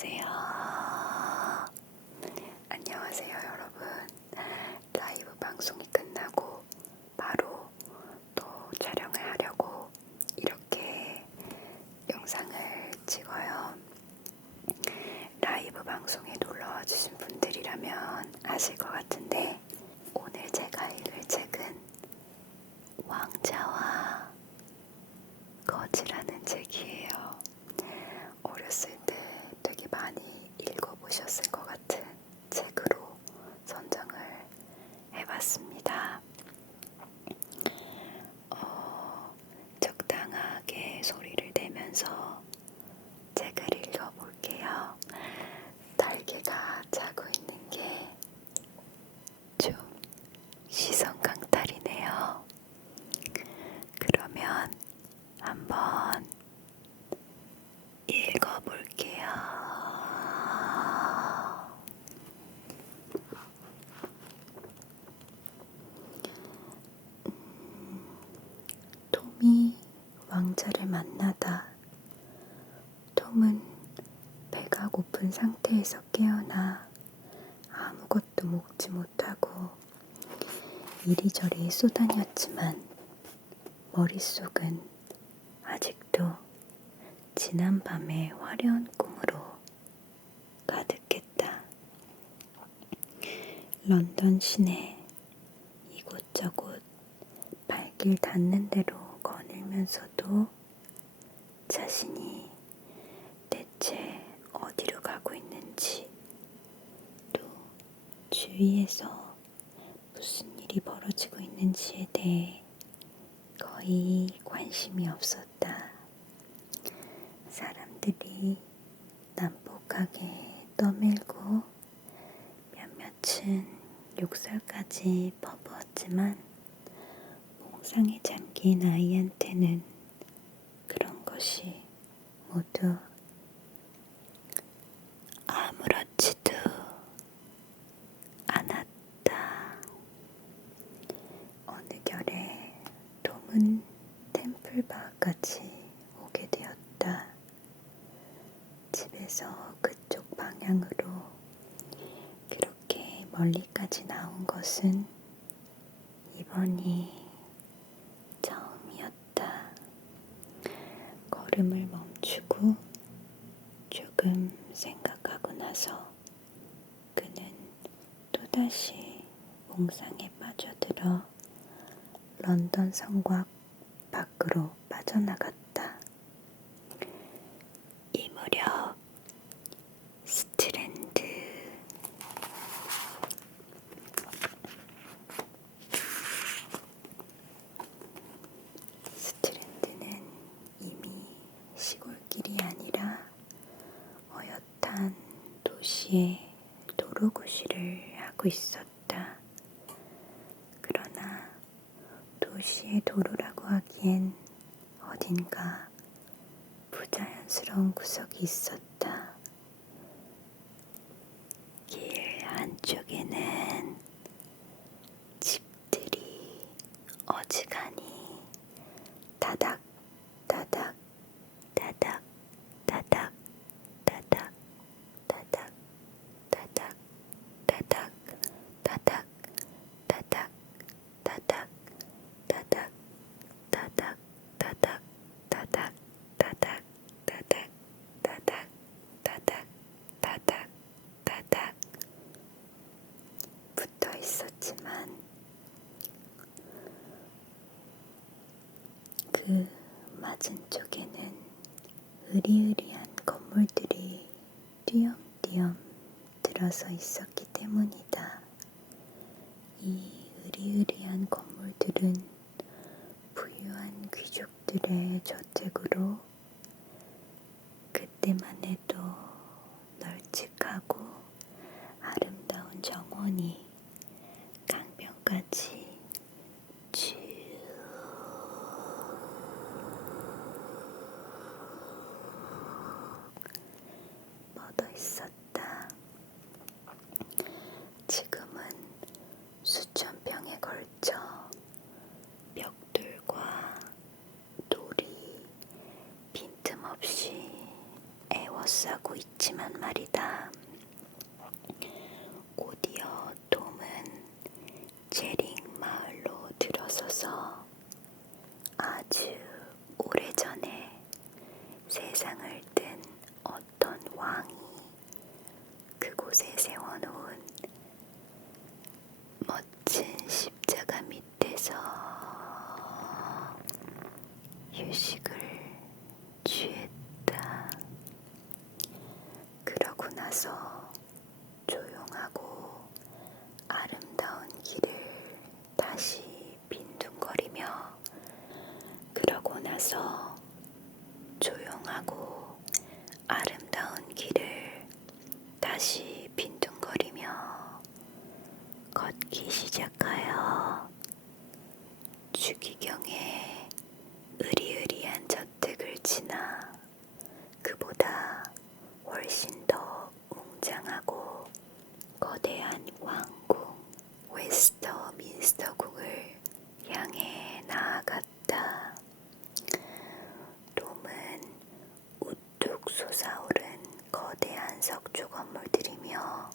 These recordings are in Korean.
안녕하세요. 안녕하세요, 여러분. 라이브 방송이 끝나고 바로 또 촬영을 하려고 이렇게 영상을 찍어요. 라이브 방송에 놀러와 주신 분들이라면 아실 것 같은데 오늘 제가 읽을 책은 왕자와 거지라는 책이에요. 어렸을 때 되게 많이 읽어 보셨을 것 같은 책으로 선정을 해봤습니다. 어, 적당하게 소리를 내면서 책을 읽어볼게요. 달개가 자고 있는 게 좀 시선 강탈이네요. 그러면 한번 읽어볼게요. 음, 톰이 왕자를 만나다. 톰은 배가 고픈 상태에서 깨어나 아무것도 먹지 못하고 이리저리 쏘다녔지만 머릿속은 아직도 지난 밤의 화려한 꿈으로 가득했다. 런던 시내 이곳저곳 발길 닿는 대로 거닐면서도 자신이 대체 어디로 가고 있는지 또 주위에서 무슨 일이 벌어지고 있는지에 대해 거의 관심이 없었다. 사람들이 난폭하게 떠밀고 몇몇은 욕설까지 퍼부었지만 몽상에 잠긴 아이한테는 것이 모두 아무렇지도 않았다. 어느 결에 톰은 템플바까지 오게 되었다. 집에서 그쪽 방향으로 그렇게 멀리까지 나온 것은 이번이 처음이었다. 걸음을 멈추고 조금 생각하고 나서 그는 또다시 몽상에 빠져들어 런던 성곽 밖으로 빠져나갔다. 이 무렵 스트랜드 스트랜드는 이미 시골길이 아니라 어엿한 도시의 도로구시를 하고 있었다. 그러나 도시의 도로라고 하기엔 어딘가 부자연스러운 구석이 있었다. 길 한쪽에는 집들이 어지간 그 맞은 쪽에는 으리으리한 건물들이 띄엄띄엄 들어서 있었기 때문이다. 이 으리으리한 건물들은 부유한 귀족들의 저택으로 그때만 해도 널찍하고 아름다운 정원이 강변까지 쭉 뻗어 있었다. 지금은 수천 평에 걸쳐 벽돌과 돌이 빈틈없이 애워 에워싸고 있지만 말이다. 곧이어 돔은 제링 마을로 들어서서 아주 오래전에 세상을 뜬 어떤 왕이 그곳에 세워놓은 멋진 십자가 밑에서 휴식을 취했다. 그러고 나서 조용하고 아름다운 길을 다시 빈둥거리며 그러고 나서 조용하고 아름다운 길을 다시 빈둥거리며 걷기 시작하여 주기경의 으리으리한 저택을 지나 그보다 훨씬 더 웅장하고 거대한 왕궁 웨스터민스터궁을 향해 나아갔다. 돔은 우뚝 솟아오른 거대한 석조 건물들이며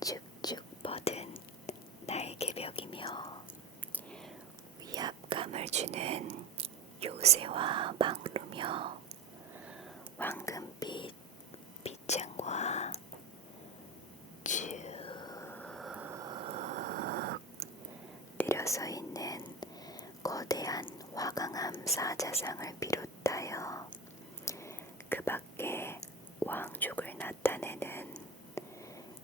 쭉쭉 뻗은 날개벽이며 위압감을 주는 요새와 망루며 황금빛 빗장과 쭉 늘어서 있는 거대한 화강암 사자상을 비롯하여 그 밖에 왕족을 나타내는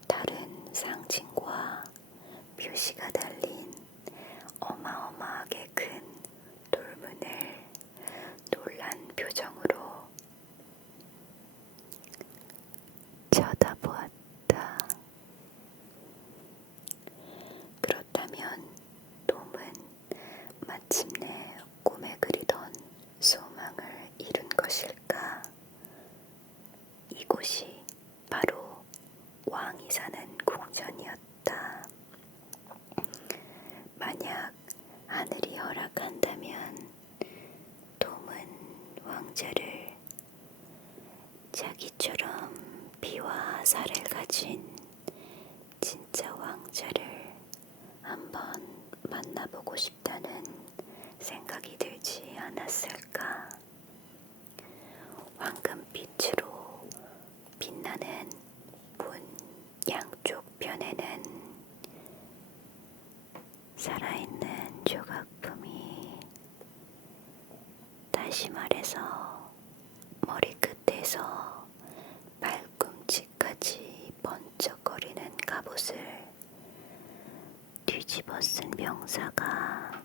다른 상징과 표시가 달린 어마어마하게 큰 돌문을 놀란 표정으로 쳐다보았다. 그렇다면 돔은 마침내 꿈에 그리던 소망을 이룬 것일까? 이곳이 바로 왕이 사는 궁전이었다. 만약 하늘이 허락한다면 돔은 왕자를 자기처럼 피와 살을 가진 진짜 왕자를 한번 만나보고 싶다는 생각이 들지 않았을까? 황금빛으로 빛나는 문 양쪽 편에는 살아있는 조각품이 다시 말해서 머리끝에서 발꿈치까지 번쩍거리는 갑옷을 뒤집어 쓴 병사가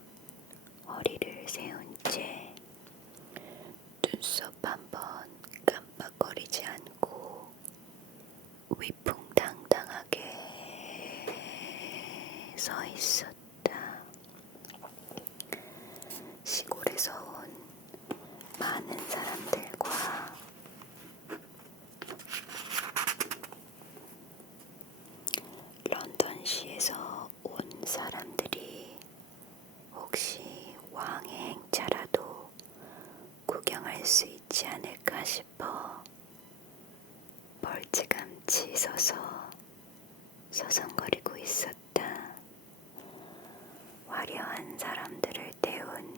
허리를 세운 채 눈썹 한번 깜빡거리지 않고 위풍당당하게 서 있었다. 시골에서 온 많은 사람들과 런던시에서 온 사람들이 혹시 왕의 행차라도 구경할 수 있지 않을까 싶어 멀찌감치 서서 서성거리고 있었다. 화려한 사람들을 태운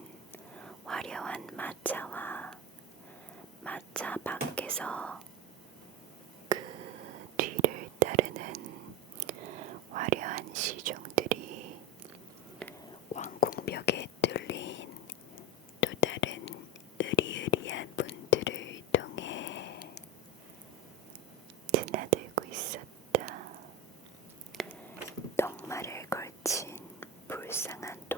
화려한 마차와 마차 밖에서 그 뒤를 따르는 화려한 시종들이 왕궁벽에 뚫린 또 다른 으리으리한 문들을 통해 드나들고 있었다. 넉마를 걸친 불쌍한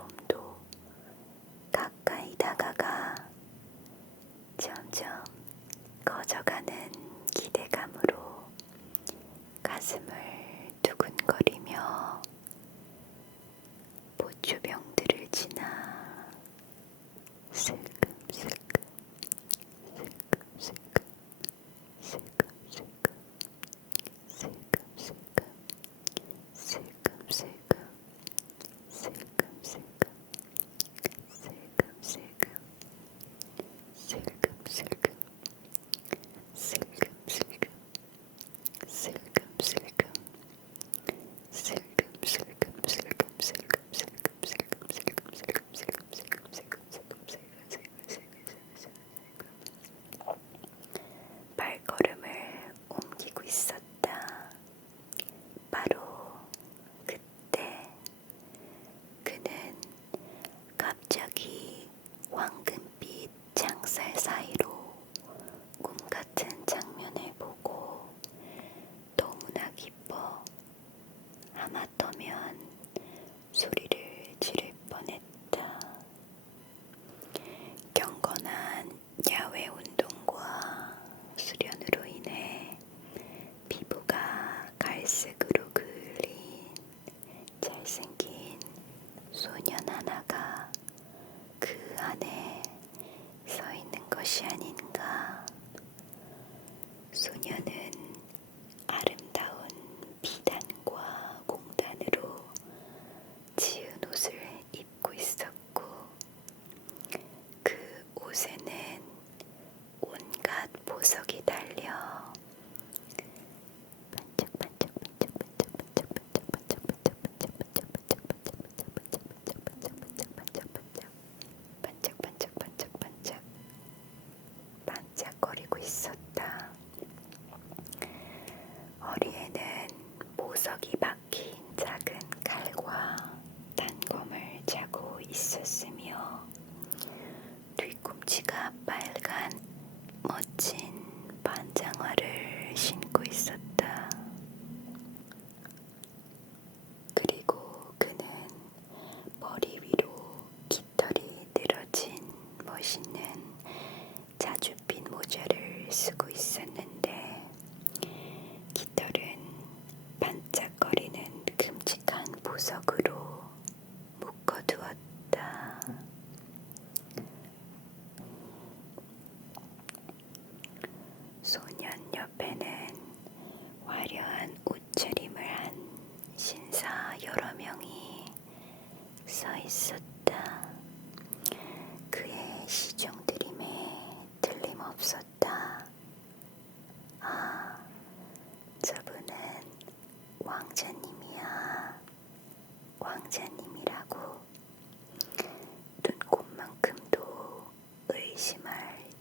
의심할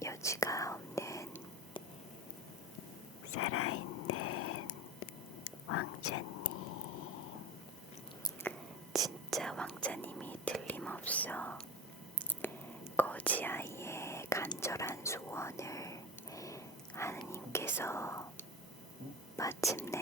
여지가 없는 살아있는 왕자님, 진짜 왕자님이 틀림없어. 거지 아이의 간절한 소원을 하느님께서 마침내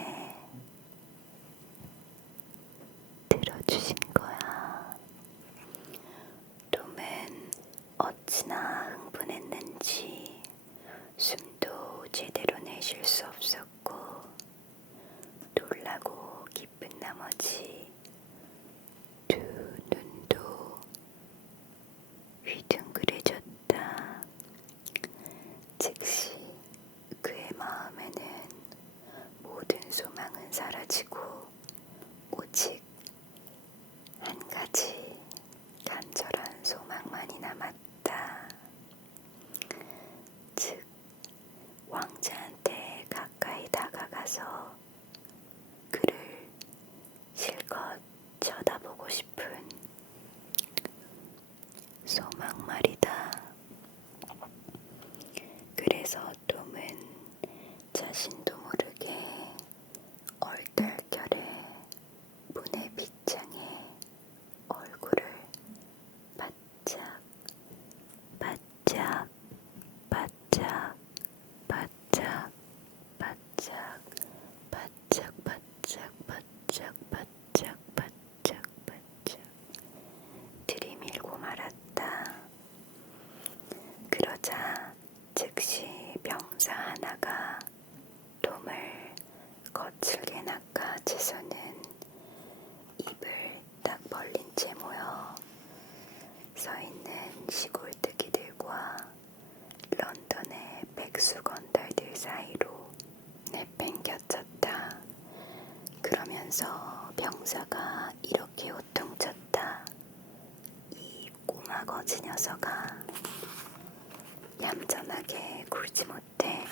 백수건 달들 사이로 내팽겨쳤다. 그러면서 병사가 이렇게 호통쳤다. 이 꼬마 거지 녀석아. 얌전하게 굴지 못해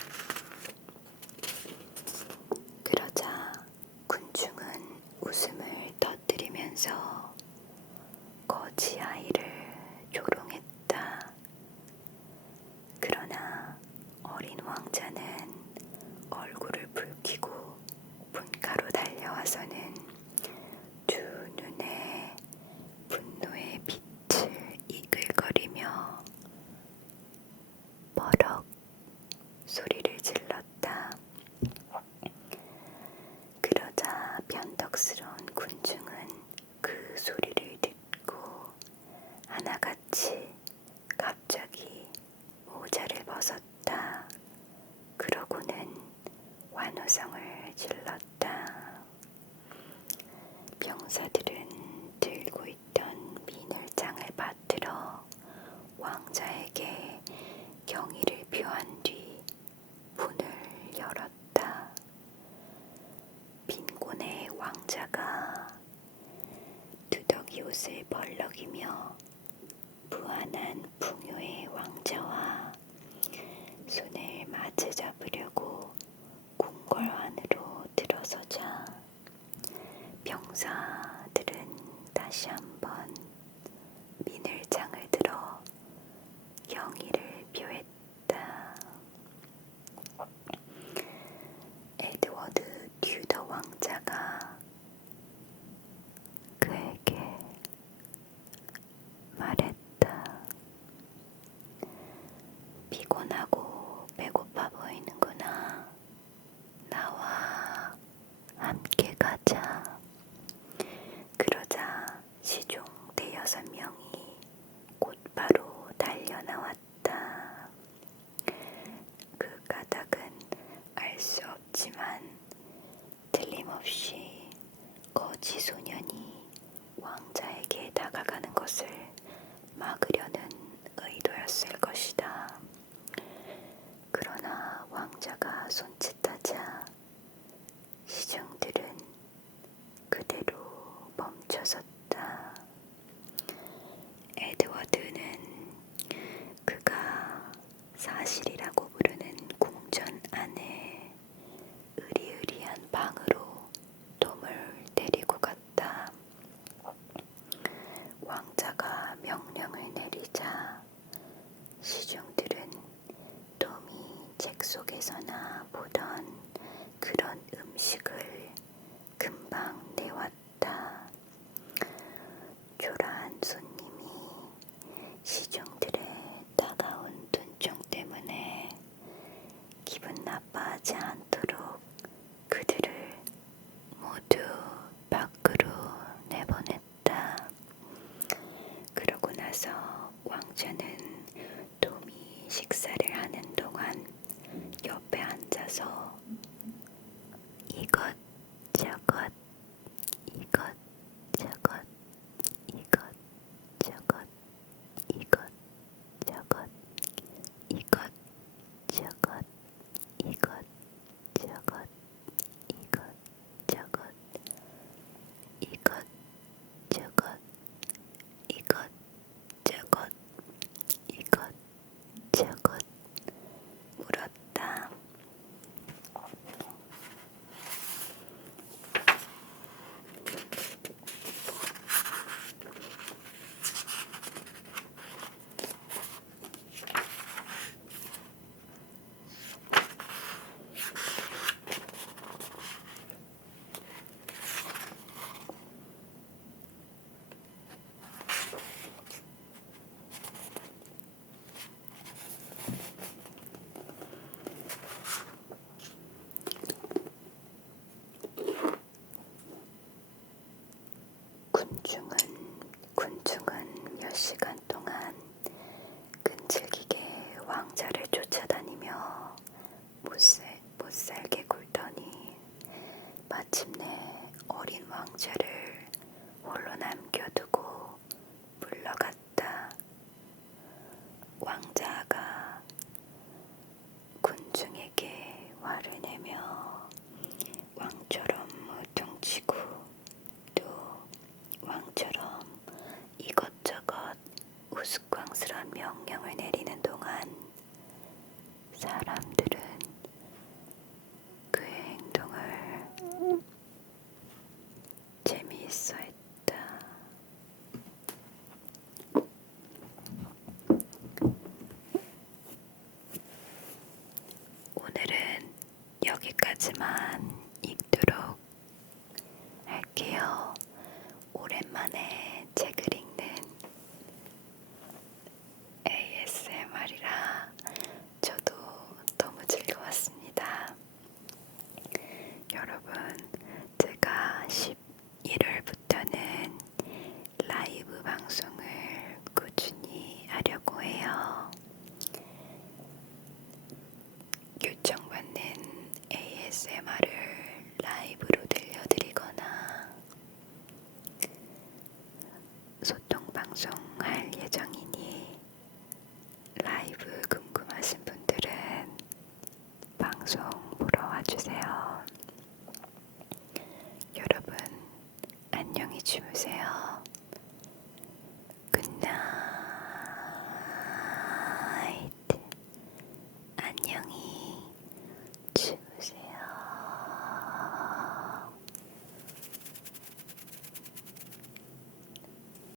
왕자가 두더기 옷을 벌럭이며 무한한 풍요의 왕자와 손을 마주 잡으려고 궁궐 안으로 들어서자 병사들은 다시 한번 피곤하고 배고파 보이는구나. 나와 함께 가자. 그러자 시종 대여섯 명이 곧바로 달려나왔다. 그 까닭은 알수 없지만 틀림없이 거지 소년이 왕자에게 다가가는 것을 막으려 손짓하자. 곤충은 곤충은 몇 시간 하지만 읽도록 할게요. 오랜만에 책을 읽는 ASMR이라 저도 너무 즐거웠습니다. 여러분, 제가 11월부터는 라이브 방송을 꾸준히 하려고 해요. 요청 ASMR